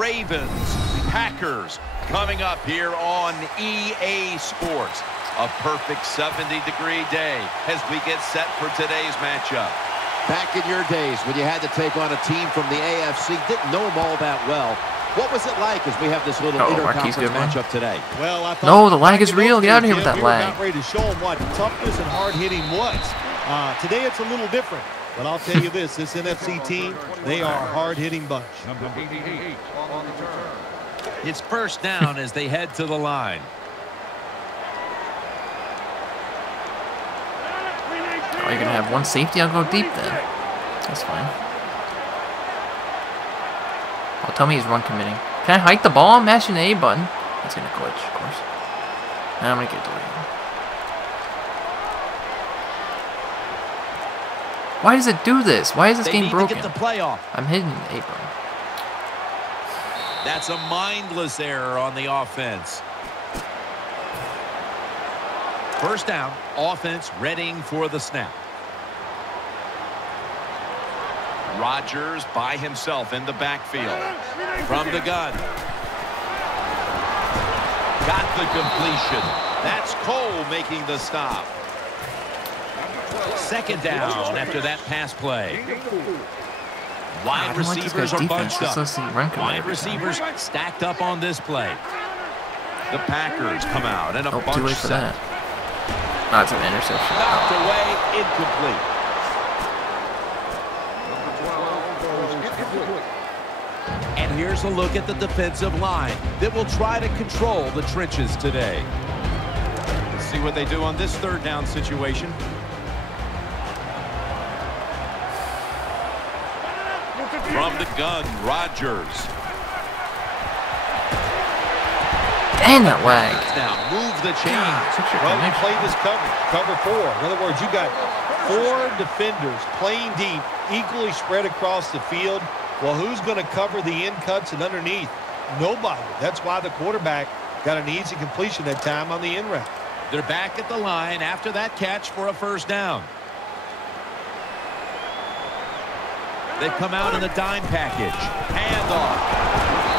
Ravens, Packers coming up here on EA Sports. A perfect 70-degree day as we get set for today's matchup. Back in your days when you had to take on a team from the AFC, didn't know them all that well. What was it like as we have this little interconference matchup today? Well, I thought no, the lag is real. Get out of here with that lag. About ready to show them what toughness and hard-hitting was. Today it's a little different. But I'll tell you this NFC team, they are a hard-hitting bunch. It's first down as they head to the line. Oh, you're going to have one safety? I'll go deep then. That's fine. Oh, tell me he's run committing. Can I hike the ball? I'm mashing the A button. That's going to glitch, of course. And I'm going to get delayed. Why does it do this? Why is this game broken? Get the play off. I'm hitting the A button. That's a mindless error on the offense. First down, offense readying for the snap. Rodgers by himself in the backfield. From the gun. Got the completion. That's Cole making the stop. Second down after that pass play. Wide receivers are bunched up. Wide receivers stacked up on this play. The Packers come out in a bunch set. Oh, it's an interception. Knocked away, incomplete. And here's a look at the defensive line that will try to control the trenches today. Let's see what they do on this third down situation. From the gun, Rodgers. Dang, that lag. Now move the chain. Well, you play this cover 4. In other words, you got 4 defenders playing deep, equally spread across the field. Well, who's going to cover the end cuts and underneath? Nobody. That's why the quarterback got an easy completion that time on the end route. They're back at the line after that catch for a first down. They've come out in the dime package. Handoff.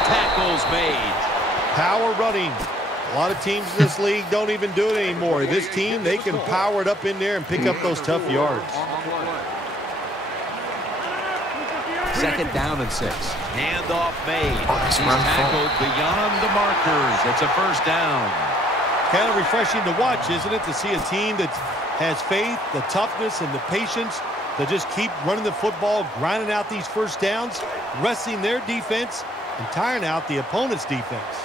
Tackles made. Power running. A lot of teams in this league don't even do it anymore. This team, they can power it up in there and pick up those tough yards. Second down and 6. Handoff made. He's tackled beyond the markers. It's a first down. Kind of refreshing to watch, isn't it, to see a team that has faith, the toughness, and the patience to just keep running the football, grinding out these first downs, resting their defense, and tiring out the opponent's defense.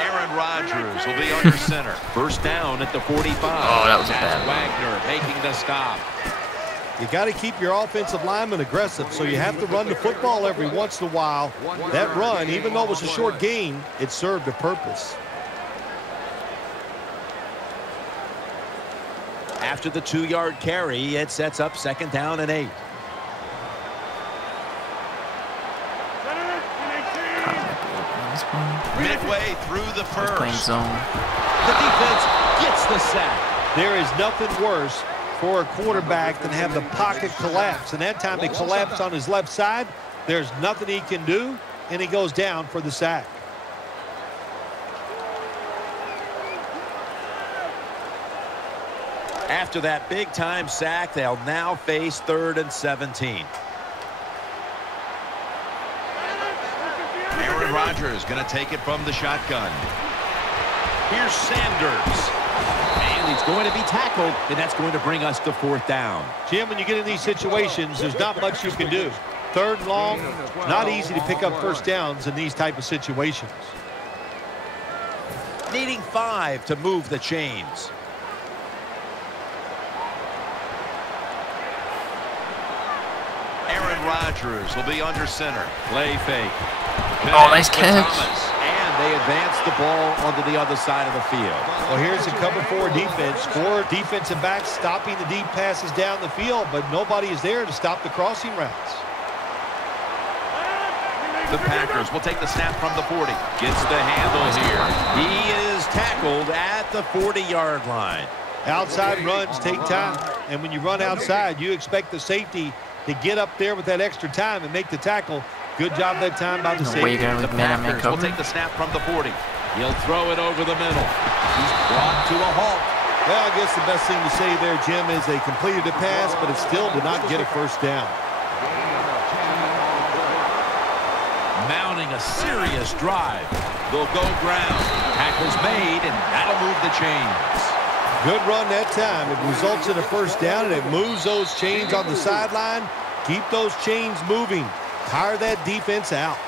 Aaron Rodgers will be under center. First down at the 45. Oh, that was a bad one. Wagner making the stop. You got to keep your offensive linemen aggressive, so you have to run the football every once in a while. That run, even though it was a short gain, it served a purpose. After the 2-yard carry, it sets up second down and 8. Midway through the first. The defense gets the sack. There is nothing worse for a quarterback than have the pocket collapse. And that time they collapsed on his left side. There's nothing he can do, and he goes down for the sack. After that big-time sack, they'll now face 3rd and 17. Aaron Rodgers going to take it from the shotgun. Here's Sanders. And he's going to be tackled, and that's going to bring us to 4th down. Jim, when you get in these situations, there's not much you can do. 3rd and long, not easy to pick up first downs in these type of situations. Needing 5 to move the chains. Aaron Rodgers will be under center. Play fake. Oh, nice catch. And they advance the ball onto the other side of the field. Well, here's the cover 4 defense. 4 defensive backs stopping the deep passes down the field, but nobody is there to stop the crossing routes. The Packers will take the snap from the 40. Gets the handle here. He is tackled at the 40-yard line. Outside runs take time, and when you run outside, you expect the safety to get up there with that extra time and make the tackle. Good job that time by the safety. The Packers will take the snap from the 40. He'll throw it over the middle. He's brought to a halt. Well, I guess the best thing to say there, Jim, is they completed a pass, but it still did not get a first down. Mounting a serious drive. They'll go ground. Tackle's made, and that'll move the chains. Good run that time. It results in a first down, and it moves those chains on the sideline. Keep those chains moving. Tire that defense out.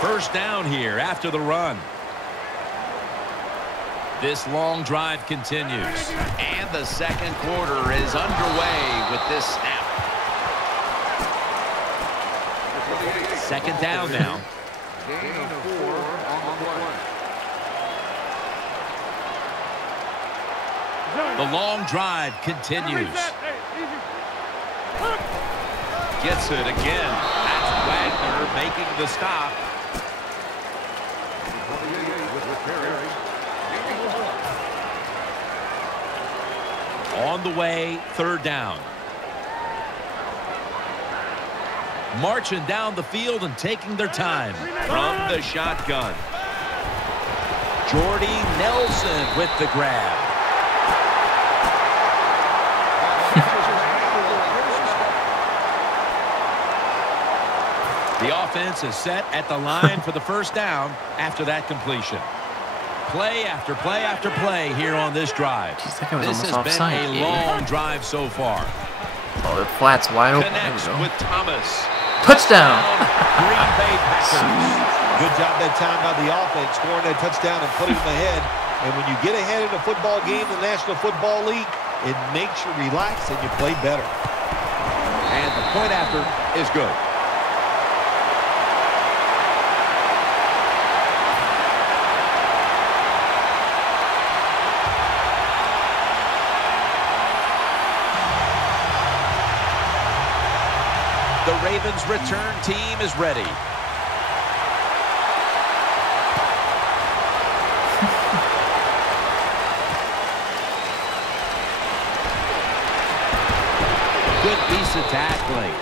First down here after the run. This long drive continues. And the second quarter is underway with this snap. Second down now. Gain of 4 on the play. The long drive continues. Gets it again. That's Wagner making the stop. On the way, third down. Marching down the field and taking their time from the shotgun. Jordy Nelson with the grab. The offense is set at the line for the first down after that completion. Play after play after play here on this drive. This has been a long drive so far. Oh, the flat's wide open. Connects with Thomas. Touchdown! Green Bay Packers. Good job that time by the offense, scoring that touchdown and putting them ahead. And when you get ahead in a football game, the National Football League, it makes you relax and you play better. And the point after is good. The Ravens' return team is ready. Good piece of tackling.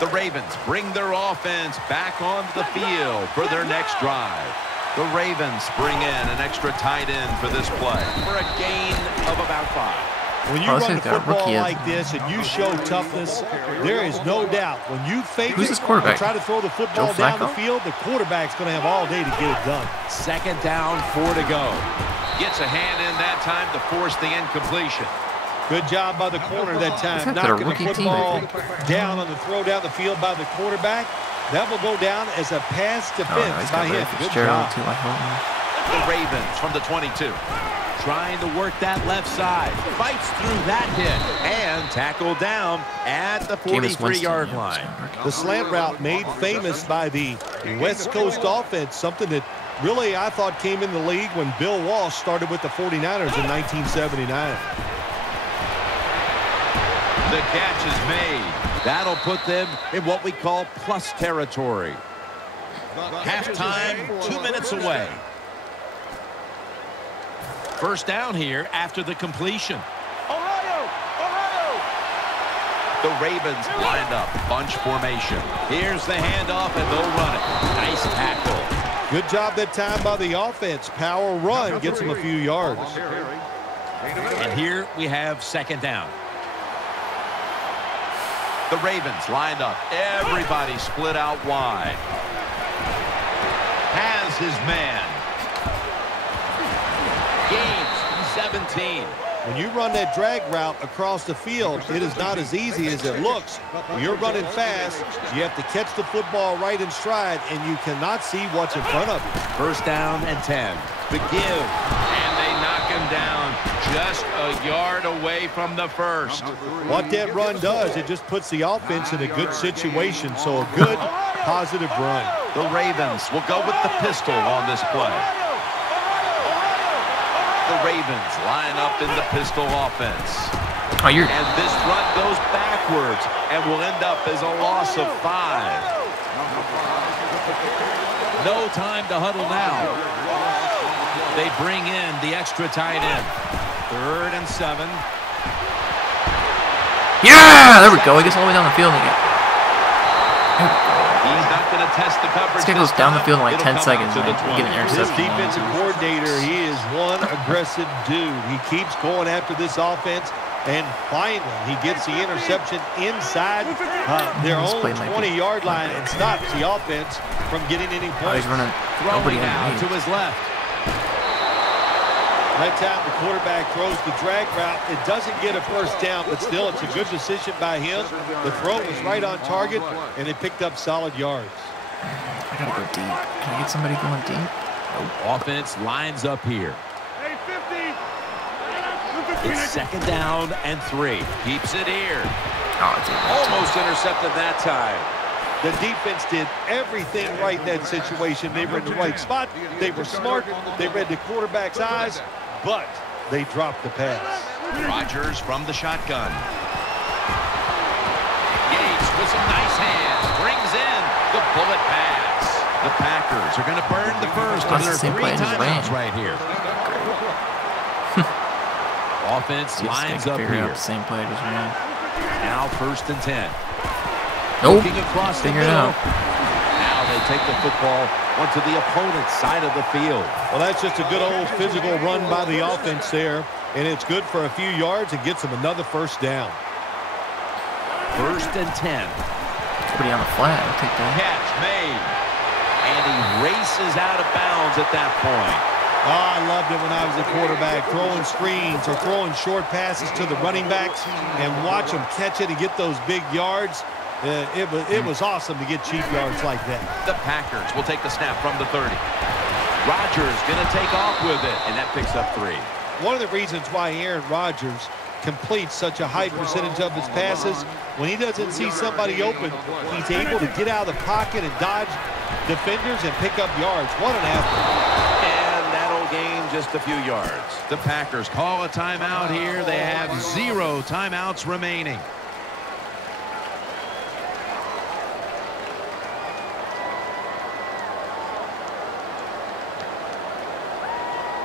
The Ravens bring their offense back onto the field for their next drive. The Ravens bring in an extra tight end for this play for a gain of about 5. When you run the football like this and you show toughness, there is no doubt when you fake it and try to throw the football down the field, the quarterback's going to have all day to get it done. Second down, 4 to go. Gets a hand in that time to force the incompletion. Good job by the corner that time, knocking the football down on the throw down the field by the quarterback. That will go down as a pass defense by him. Good job. The Ravens from the 22. Trying to work that left side. Fights through that hit. And tackled down at the 43-yard line. The slant route made famous by the West Coast offense. Something that really I thought came in the league when Bill Walsh started with the 49ers in 1979. The catch is made. That'll put them in what we call plus territory. Halftime, 2 minutes away. First down here after the completion. The Ravens lined up, bunch formation. Here's the handoff, and they'll run it. Nice tackle. Good job that time by the offense. Power run gets them a few yards. And here we have second down. The Ravens lined up. Everybody split out wide. Has his man. Gains 17. When you run that drag route across the field, it is not as easy as it looks. When you're running fast, you have to catch the football right in stride, and you cannot see what's in front of you. First down and 10. The give. And they knock him down just a yard away from the first. What that run does, it just puts the offense in a good situation. So a good, positive run. The Ravens will go with the pistol on this play. The Ravens line up in the pistol offense. Oh, you're... And this run goes backwards and will end up as a loss of 5. No time to huddle now. They bring in the extra tight end. 3rd and 7. Yeah! There we go. He gets all the way down the field again. He's not going to test the coverage. This guy goes down the field in like 10 seconds and get an This interception. defensive coordinator, he is one aggressive dude. He keeps going after this offense, and finally he gets the interception inside their own 20-yard line and stops the offense from getting any points. Oh, he's running nobody out to his left. That time the quarterback throws the drag route. It doesn't get a first down, but still it's a good decision by him. The throw was right on target, and it picked up solid yards. I gotta go deep. Can I get somebody going deep? Nope. Offense lines up here. It's 2nd down and 3. Keeps it here. Oh, it's almost intercepted that time. The defense did everything right in that situation. They were in the right spot. They were smart. They read the quarterback's eyes, but they dropped the pass. Rodgers from the shotgun. Yates with some nice hands. Brings in the bullet pass. The Packers are going to burn the first of their 3 timeouts right here. Offense lines up here. Same play as ran. Now 1st and 10. Nope. Across Figure it out. Now they take the football onto the opponent's side of the field. Well, that's just a good old physical run by the offense there, and it's good for a few yards and gets them another first down. 1st and 10. Pretty on the flat. I'll take that. Catch made. And he races out of bounds at that point. Oh, I loved it when I was a quarterback, throwing screens or throwing short passes to the running backs and watch them catch it and get those big yards. It was awesome to get cheap yards like that. The Packers will take the snap from the 30. Rodgers going to take off with it, and that picks up 3. One of the reasons why Aaron Rodgers completes such a high percentage of his passes, when he doesn't see somebody open, he's able to get out of the pocket and dodge defenders and pick up yards. What an athlete. And that'll gain just a few yards. The Packers call a timeout here. They have 0 timeouts remaining.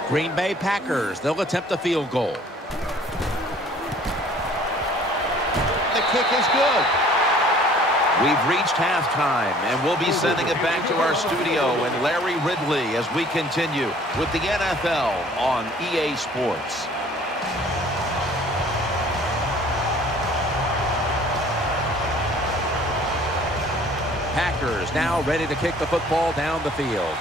Green Bay Packers, they'll attempt a field goal. The kick is good. We've reached halftime, and we'll be sending it back to our studio and Larry Ridley as we continue with the NFL on EA Sports. Packers now ready to kick the football down the field.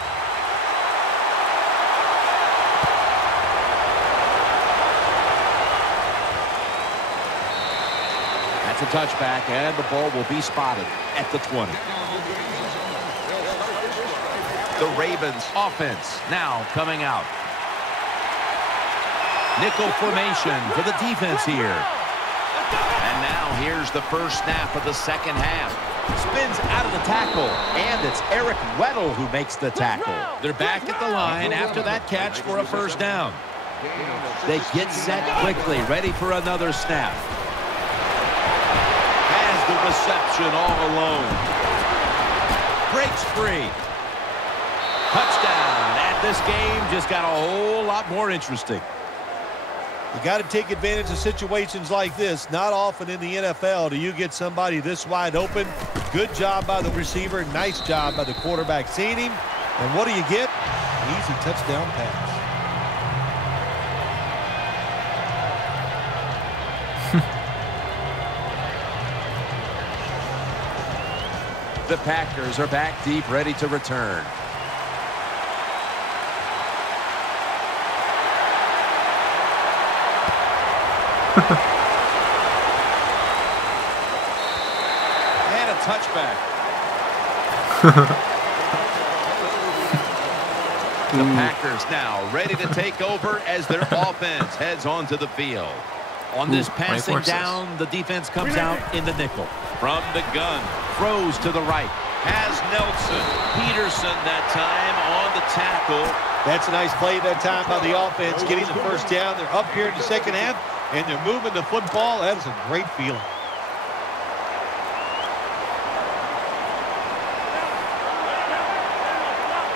A touchback, and the ball will be spotted at the 20. The Ravens offense now coming out. Nickel formation for the defense here. And now here's the first snap of the 2nd half. Spins out of the tackle, and it's Eric Weddle who makes the tackle. They're back at the line after that catch for a first down. They get set quickly, ready for another snap. The reception all alone. Breaks free. Touchdown. And this game just got a whole lot more interesting. You got to take advantage of situations like this. Not often in the NFL do you get somebody this wide open. Good job by the receiver. Nice job by the quarterback seeing him. And what do you get? An easy touchdown pass. The Packers are back deep, ready to return. And a touchback. The Packers now ready to take over as their offense heads onto the field. On this passing down, the defense comes out in the nickel. From the gun, throws to the right. Has Nelson. Peterson that time on the tackle. That's a nice play that time by the offense, getting the first down. They're up here in the 2nd half. and they're moving the football. That is a great feeling.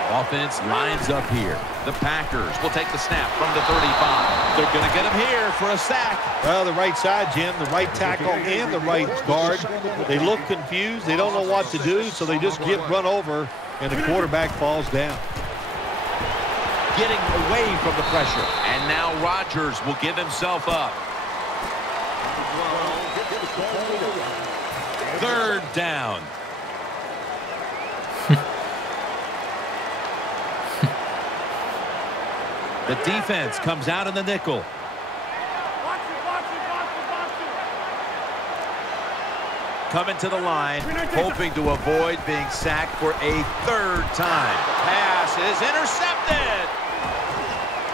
Offense lines up here. The Packers will take the snap from the 35. They're going to get him here for a sack. Well, the right side, Jim, the right tackle and the right guard. They look confused. They don't know what to do, so they just get run over, and the quarterback falls down. Getting away from the pressure. And now Rodgers will give himself up. 3rd down. The defense comes out in the nickel. Coming to the line, hoping to avoid being sacked for a 3rd time. Pass is intercepted.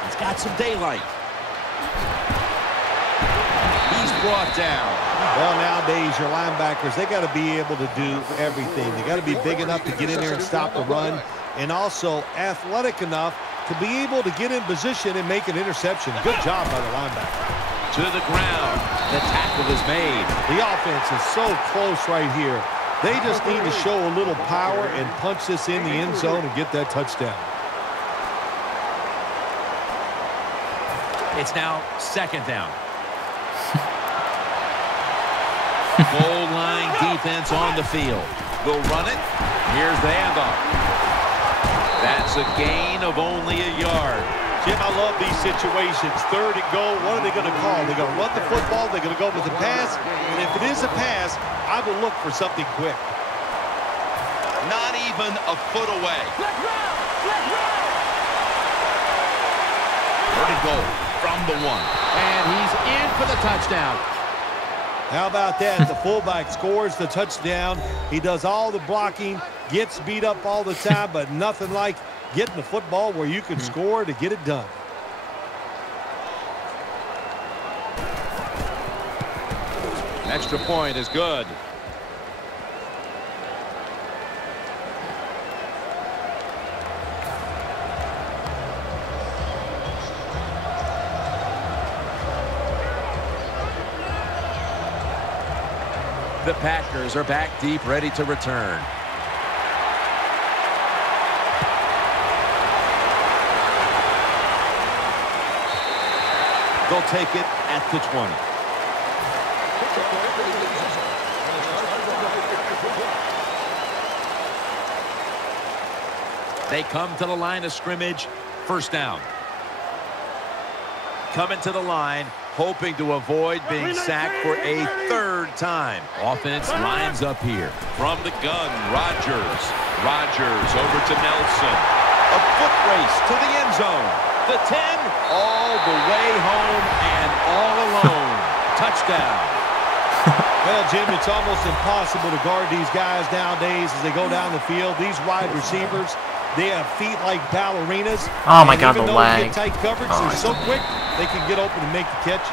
He's got some daylight. He's brought down. Well, nowadays, your linebackers, they got to be able to do everything. They got to be big enough to get in there and stop the run, and also athletic enough to be able to get in position and make an interception. Good job by the linebacker. To the ground. The tackle is made. The offense is so close right here. They just need to show a little power and punch this in the end zone and get that touchdown. It's now 2nd down. Goal line defense on the field. They'll run it. Here's the handoff. That's a gain of only a yard. Jim, I love these situations. 3rd and goal. What are they going to call? They're going to run the football. They're going to go with the pass. And if it is a pass, I will look for something quick. Not even a foot away. 3rd and goal from the 1. And he's in for the touchdown. How about that? The fullback scores the touchdown. He does all the blocking, gets beat up all the time, but nothing like getting the football where you can score to get it done. Extra point is good. The Packers are back deep, ready to return. They'll take it at the 20. They come to the line of scrimmage. 1st down. Coming to the line, hoping to avoid being sacked for a 3rd time. Offense lines up here. From the gun, Rodgers. Rodgers over to Nelson. A foot race to the end zone. The 10, all the way home and all alone. Touchdown. Well, Jim, it's almost impossible to guard these guys nowadays as they go down the field. These wide receivers, they have feet like ballerinas. Oh, my God, the lag. Even though they get tight coverage, they're so quick, they can get open and make the catches.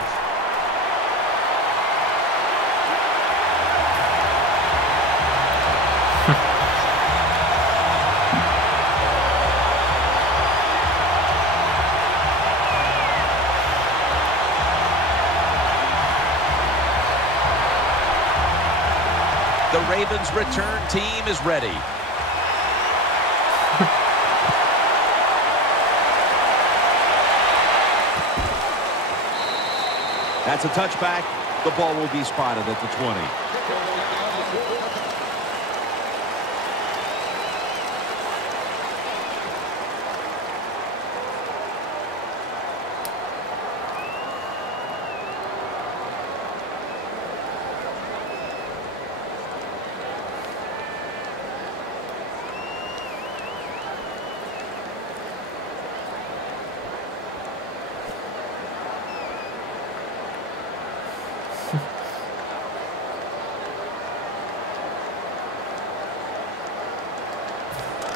The Ravens' return team is ready. That's a touchback. The ball will be spotted at the 20.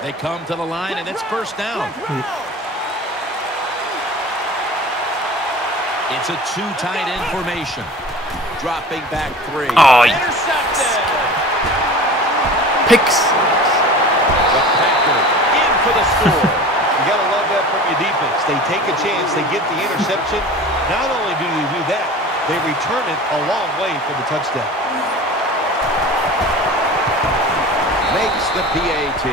They come to the line, and it's 1st down. It's a 2 tight end formation. Dropping back 3. Oh, intercepted. Picks. The Packers in for the score. You got to love that from your defense. They take a chance. They get the interception. Not only do they do that, They return it a long way for the touchdown. Makes the PAT.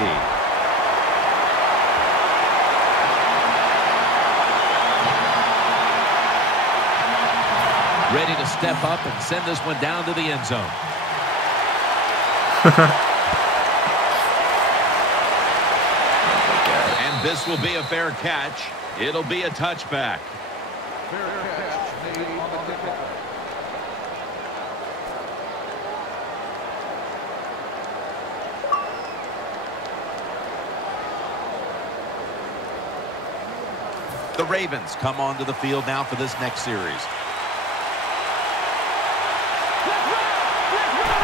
Ready to step up and send this one down to the end zone. And this will be a fair catch. It'll be a touchback. Fair catch made on the kickoff. The Ravens come onto the field now for this next series.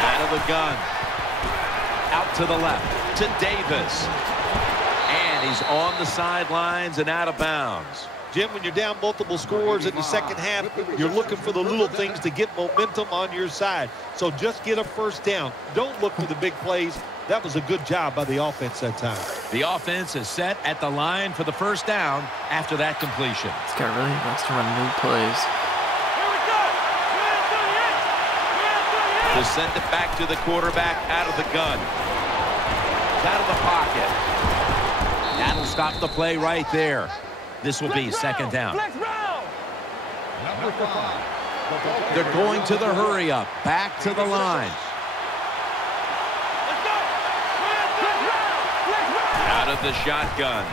Out of the gun. Out to the left to Davis. And he's on the sidelines and out of bounds. Jim, when you're down multiple scores in the second half, you're looking for the little things to get momentum on your side. So just get a first down. Don't look for the big plays. That was a good job by the offense that time. The offense is set at the line for the first down after that completion. This guy really likes to run new plays. To send it back to the quarterback out of the gun. Out of the pocket. That'll stop the play right there. This will be second down. They're going to the hurry up. Back to the line. Out of the shotgun.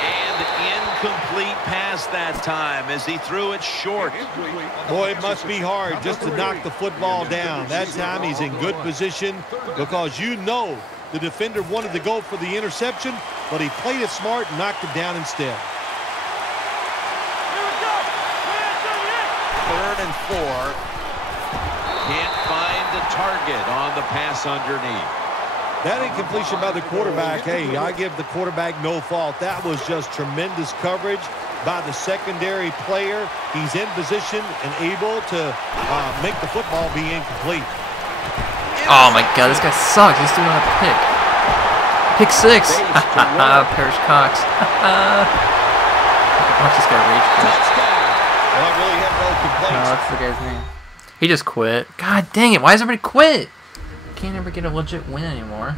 And incomplete pass that time as he threw it short. Boy, it must be hard just to knock the football down. That time he's in good position because you know the defender wanted to go for the interception, but he played it smart and knocked it down instead. 3rd and 4. Can't find the target on the pass underneath. That incompletion by the quarterback, hey, I give the quarterback no fault. That was just tremendous coverage by the secondary player. He's in position and able to make the football be incomplete. Oh my God, this guy sucks. He's doing a pick. Pick 6. Parrish Cox. Watch this guy rage quit. Well, I really have no complaints. Oh, that's the guy's name. He just quit. God dang it. Why does everybody quit? Can't ever get a legit win anymore.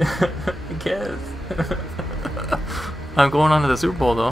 I guess. I'm going on to the Super Bowl though.